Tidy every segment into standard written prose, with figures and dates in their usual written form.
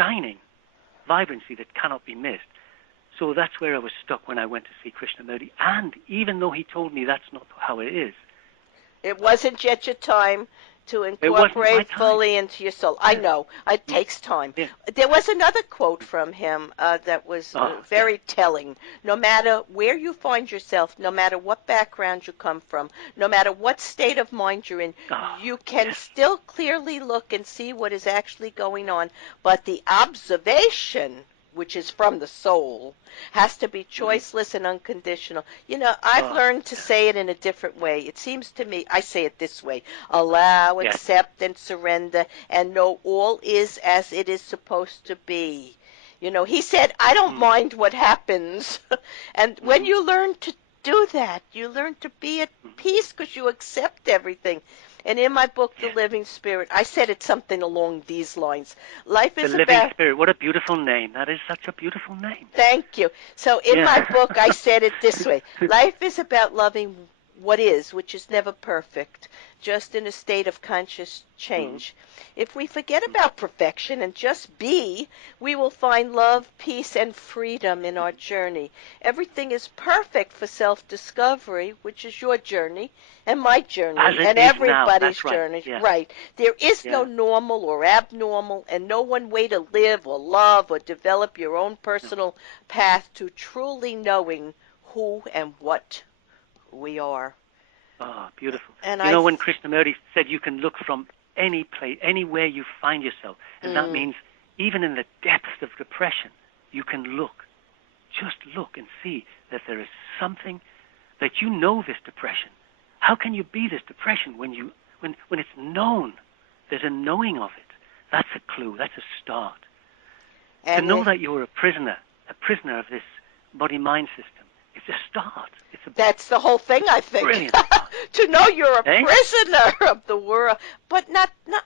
shining vibrancy that cannot be missed. So that's where I was stuck when I went to see Krishnamurti. And even though he told me that's not how it is, it wasn't yet your time to it wasn't my incorporate time. fully into your soul. I know. It takes time. Yeah. There was another quote from him that was very telling. No matter where you find yourself, no matter what background you come from, no matter what state of mind you're in, you can still clearly look and see what is actually going on. But the observation, which is from the soul, has to be choiceless and unconditional. You know, I've learned to say it in a different way. It seems to me, I say it this way: allow, accept, and surrender, and know all is as it is supposed to be. You know, he said, I don't mind what happens. And when you learn to do that, you learn to be at peace because you accept everything. And in my book, The Living Spirit, I said it's something along these lines. Life is The Living Spirit. What a beautiful name. That is such a beautiful name. Thank you. So in my book, I said it this way. Life is about loving what is, which is never perfect, just in a state of conscious change. If we forget about perfection and just be, we will find love, peace, and freedom in our journey. Everything is perfect for self-discovery, which is your journey and my journey and everybody's journey. Right. There is no normal or abnormal and no one way to live or love or develop your own personal path to truly knowing who and what we are. Oh, beautiful. And you know, when Krishnamurti said you can look from any place, anywhere you find yourself, and that means even in the depths of depression, you can look, just look and see that there is something that you know this depression. How can you be this depression when it's known? There's a knowing of it. That's a clue. That's a start. And to know that you're a prisoner of this body-mind system, it's a start. That's the whole thing, I think. Brilliant. To know you're a prisoner of the world, but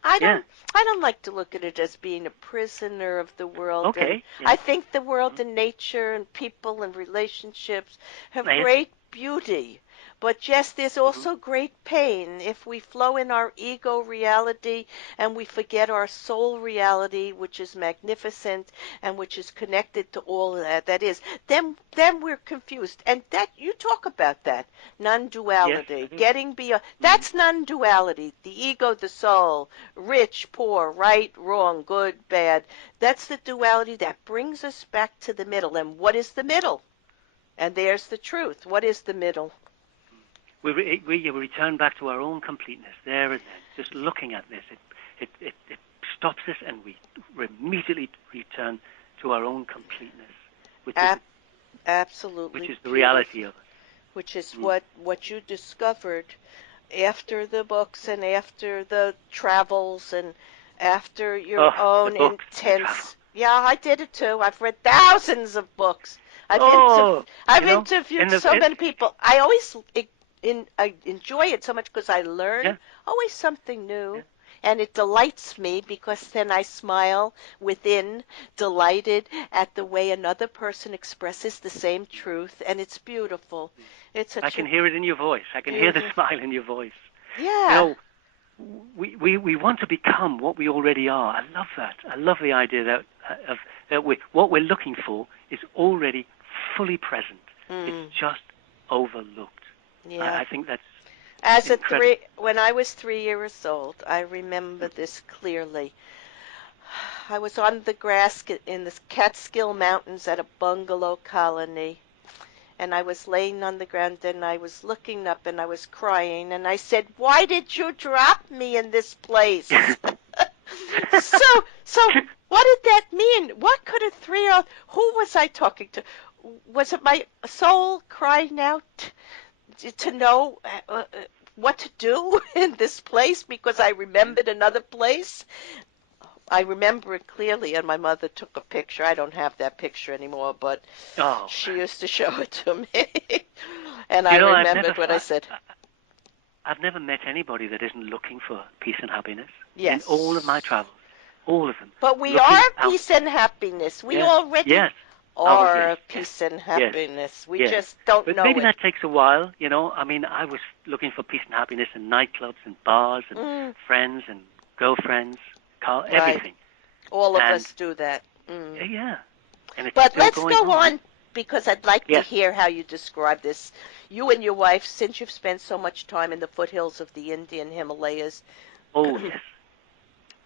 I don't like to look at it as being a prisoner of the world. Okay. I think the world and nature and people and relationships have great beauty. But yes, there's also great pain if we flow in our ego reality and we forget our soul reality, which is magnificent and which is connected to all that is. Then we're confused. And that you talk about that non-duality, getting beyond. That's non-duality. The ego, the soul, rich, poor, right, wrong, good, bad. That's the duality that brings us back to the middle. And what is the middle? And there's the truth. What is the middle? We return back to our own completeness there and then. Just looking at this, it stops us, and we immediately return to our own completeness, which absolutely, which is the reality of it. Which is what you discovered after the books and after the travels and after your own intense. Yeah, I did it too. I've read thousands of books. I've interviewed so many people. I always I enjoy it so much because I learn always something new. And it delights me because then I smile within, delighted at the way another person expresses the same truth, and it's beautiful. I can hear it in your voice. I can hear the smile in your voice. Yeah. You know, we want to become what we already are. I love that. I love the idea that what we're looking for is already fully present. It's just overlooked. Yeah. I think that's when I was 3 years old, I remember this clearly. I was on the grass in the Catskill Mountains at a bungalow colony, and I was laying on the ground and I was looking up and I was crying and I said, "Why did you drop me in this place?" So what did that mean? What could a 3-year-old? Who was I talking to? Was it my soul crying out to know what to do in this place because I remembered another place? I remember it clearly, and my mother took a picture. I don't have that picture anymore, but she used to show it to me. And I remembered what I said. I've never met anybody that isn't looking for peace and happiness. Yes. In all of my travels. All of them. But we are peace and happiness. We already are peace and happiness. We just don't know it. But maybe that takes a while, you know. I mean, I was looking for peace and happiness in nightclubs and bars and friends and girlfriends, everything. All of And us do that. Mm. yeah, and it's But still let's going go on. on because I'd like to Yes. hear how you describe this. You and your wife, since you've spent so much time in the foothills of the Indian Himalayas, Oh, yes.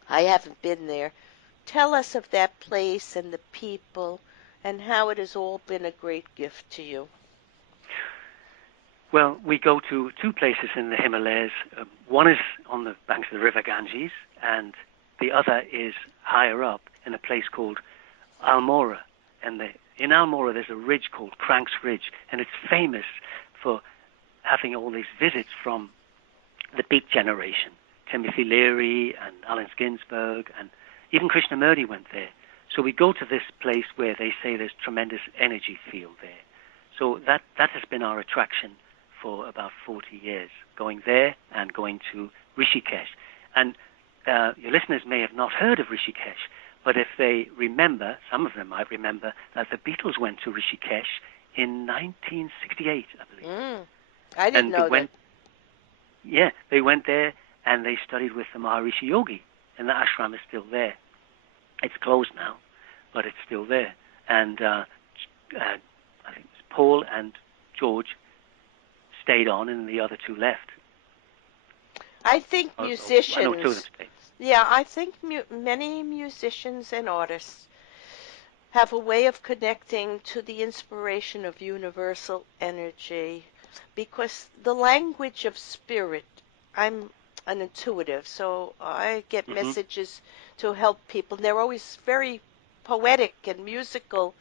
I haven't been there. Tell us of that place and the people and how it has all been a great gift to you. Well, we go to two places in the Himalayas. One is on the banks of the river Ganges, and the other is higher up in a place called Almora. And in Almora, there's a ridge called Cranks Ridge, and it's famous for having all these visits from the Beat generation. Timothy Leary and Allen Ginsberg, and even Krishnamurti went there. So we go to this place where they say there's tremendous energy field there. So that has been our attraction for about 40 years, going there and going to Rishikesh. And your listeners may have not heard of Rishikesh, but if they remember, some of them might remember, that the Beatles went to Rishikesh in 1968, I believe. I didn't know that. Yeah, they went there and they studied with the Maharishi Yogi, and the ashram is still there. It's closed now, but it's still there. And I think it was Paul and George stayed on, and the other two left. I think musicians. I know two of them stayed. Yeah, I think many musicians and artists have a way of connecting to the inspiration of universal energy because the language of spirit, I'm an intuitive, so I get messages to help people. They're always very poetic and musical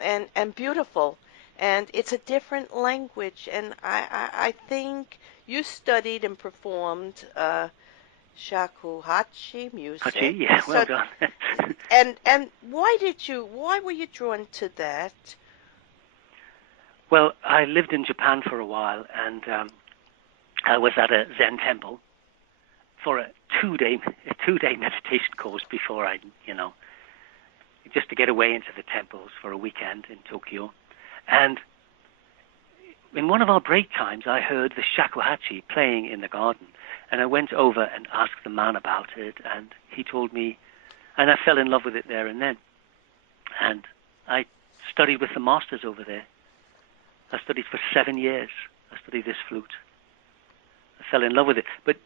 and beautiful. And it's a different language. And I think you studied and performed shakuhachi music. Hachi, yeah, well done. and why were you drawn to that? Well, I lived in Japan for a while, and I was at a Zen temple for a two-day meditation course before I, just to get away into the temples for a weekend in Tokyo. And in one of our break times, I heard the shakuhachi playing in the garden, and I went over and asked the man about it, and he told me, and I fell in love with it there and then. And I studied with the masters over there. I studied for 7 years. I studied this flute. I fell in love with it. But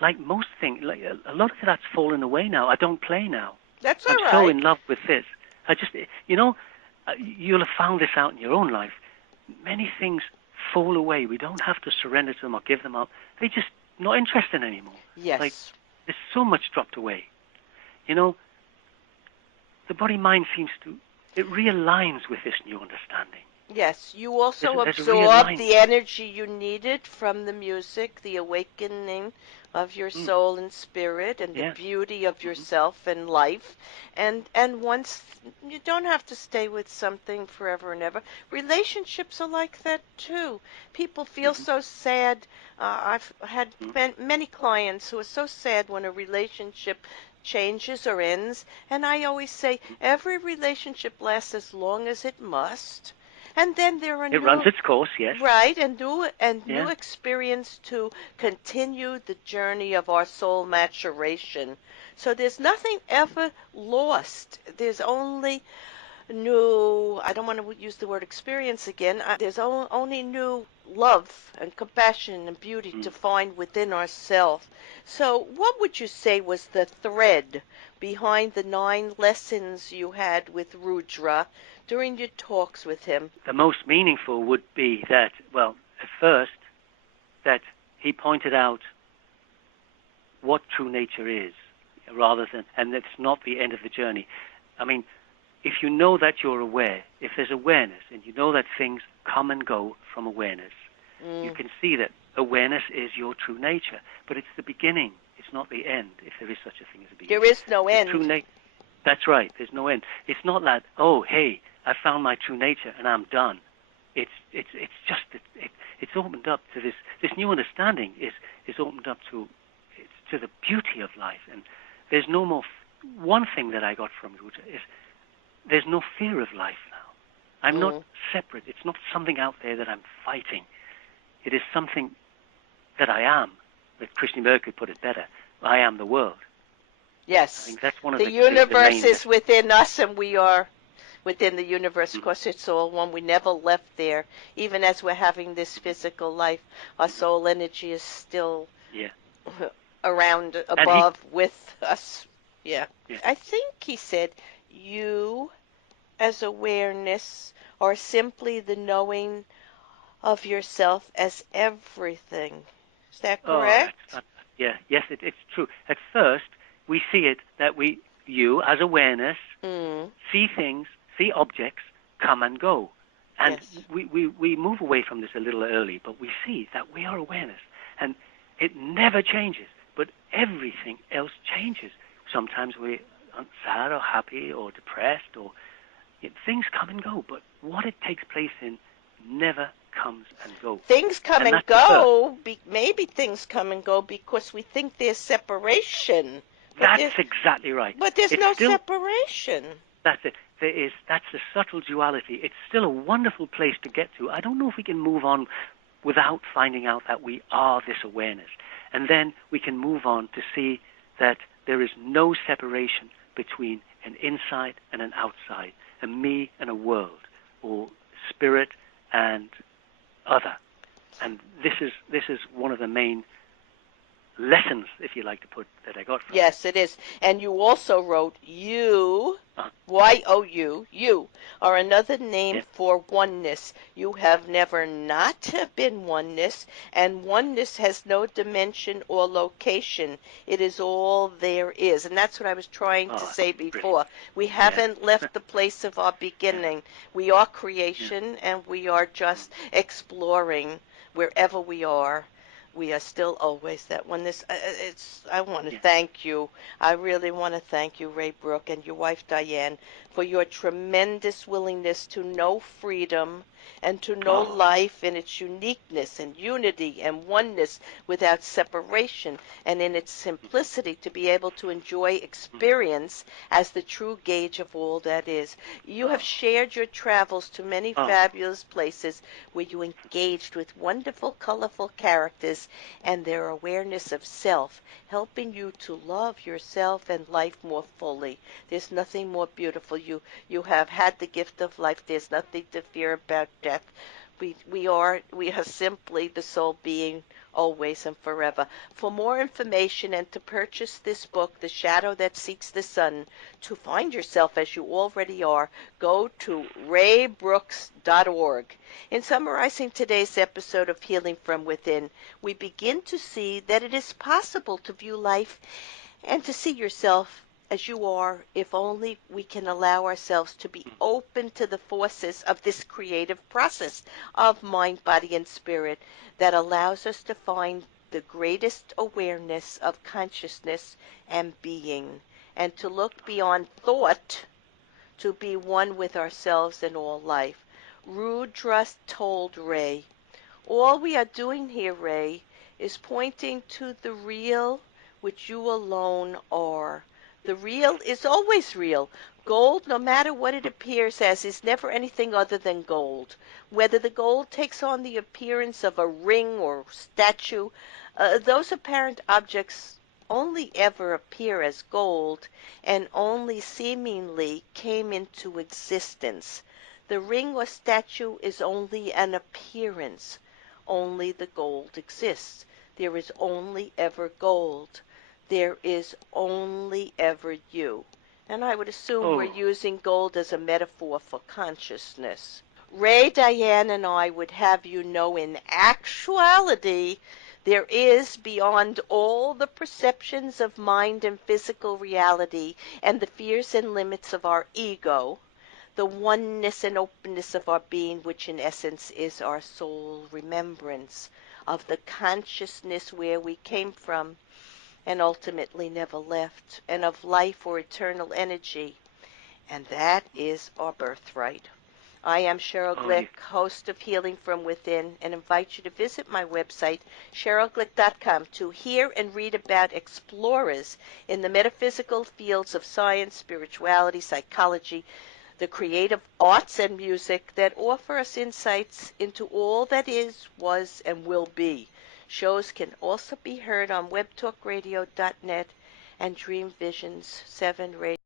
like most things, like a lot of that's fallen away now. I don't play now. That's all I'm so in love with this. I just, you'll have found this out in your own life. Many things fall away. We don't have to surrender to them or give them up. They're just not interested anymore. Yes. Like, there's so much dropped away. The body-mind seems to, it realigns with this new understanding. Yes, you also absorbed the energy you needed from the music, the awakening of your soul and spirit, and the beauty of yourself and life. And once you don't have to stay with something forever and ever. Relationships are like that too. People feel so sad. I've had many clients who are so sad when a relationship changes or ends, and I always say every relationship lasts as long as it must. And then there are it runs its course, yes. Right, and new experience to continue the journey of our soul maturation. So there's nothing ever lost. There's only new, I don't want to use the word experience again, there's only new love and compassion and beauty to find within ourselves. So what would you say was the thread behind the 9 lessons you had with Rudra during your talks with him? The most meaningful would be that, well, at first, that he pointed out what true nature is, rather than, and it's not the end of the journey. I mean, if you know that you're aware, if there's awareness, and you know that things come and go from awareness, you can see that awareness is your true nature. But it's the beginning. It's not the end, if there is such a thing as a beginning. There is no end. That's right. There's no end. It's not that, oh, hey, I found my true nature and I'm done. It's just it's opened up to this new understanding is opened up to the beauty of life. And there's no more. One thing that I got from Rudra is there's no fear of life now. I'm not separate. It's not something out there that I'm fighting. It is something that I am. That Krishnamurti could put it better. I am the world. I Yes. think that's one of The the universe main is messages. within us, and we are within the universe. Of Mm-hmm. course, it's all one. We never left there. Even as we're having this physical life, our Mm-hmm. soul energy is still Yeah. around, And he, above, with us. Yeah. yeah. I think he said, you as awareness are simply the knowing of yourself as everything. Is that Oh, correct? yeah. Yes, it's true. At first, we see it that you as awareness, Mm. see things, see objects come and go. And Yes. we move away from this a little early, but we see that we are awareness. And it never changes, but everything else changes. Sometimes we're sad or happy or depressed, or things come and go, but what it takes place in never comes and goes. Things come And and that's the first. go. Maybe things come and go because we think there's separation, but That's there's exactly right. but there's It's no still, separation. that's it. That's the subtle duality. It's still a wonderful place to get to. I don't know if we can move on without finding out that we are this awareness. And then we can move on to see that there is no separation between an inside and an outside, a me and a world, or spirit and other. And this is one of the main lessons, if you like to put, that I got from it. Yes, it is. And you also wrote, you, Uh, Y-O-U, you are another name yeah. for oneness. You have never not been oneness, and oneness has no dimension or location. It is all there is. And that's what I was trying to Oh, say brilliant. before. We Yeah. haven't left the place of our Yeah. beginning. We are Yeah. creation, and we are just exploring wherever we are. We are still always that one. I want to Yeah. thank you. I really want to thank you, Ray Brook, and your wife Diane, for your tremendous willingness to know freedom and to know Oh. life in its uniqueness and unity and oneness without separation, and in its simplicity to be able to enjoy Mm. experience as the true gauge of all that is. You have Oh. shared your travels to many Oh. fabulous places where you engaged with wonderful, colorful characters and their awareness of self, helping you to love yourself and life more fully. There's nothing more beautiful. You have had the gift of life. There's nothing to fear about death. We are simply the soul being always and forever. For more information and to purchase this book, The Shadow That Seeks the Sun, to find yourself as you already are, go to raybrooks.org. In summarizing today's episode of Healing from Within, we begin to see that it is possible to view life and to see yourself as you are if only we can allow ourselves to be open to the forces of this creative process of mind, body, and spirit that allows us to find the greatest awareness of consciousness and being, and to look beyond thought to be one with ourselves and all life. Rudra told Ray, all we are doing here, Ray, is pointing to the real which you alone are. The real is always real. Gold, no matter what it appears as, is never anything other than gold. Whether the gold takes on the appearance of a ring or statue, those apparent objects only ever appear as gold and only seemingly came into existence. The ring or statue is only an appearance. Only the gold exists. There is only ever gold. There is only ever you. And I would assume we're Oh. using gold as a metaphor for consciousness. Ray, Diane, and I would have you know in actuality, there is beyond all the perceptions of mind and physical reality and the fears and limits of our ego, the oneness and openness of our being, which in essence is our soul remembrance of the consciousness where we came from and ultimately never left, and of life or eternal energy, and that is our birthright. I am Sheryl Oh. You. Glick, host of Healing from Within, and invite you to visit my website, SherylGlick.com, to hear and read about explorers in the metaphysical fields of science, spirituality, psychology, the creative arts and music that offer us insights into all that is, was, and will be. Shows can also be heard on webtalkradio.net and Dream Visions 7 Radio.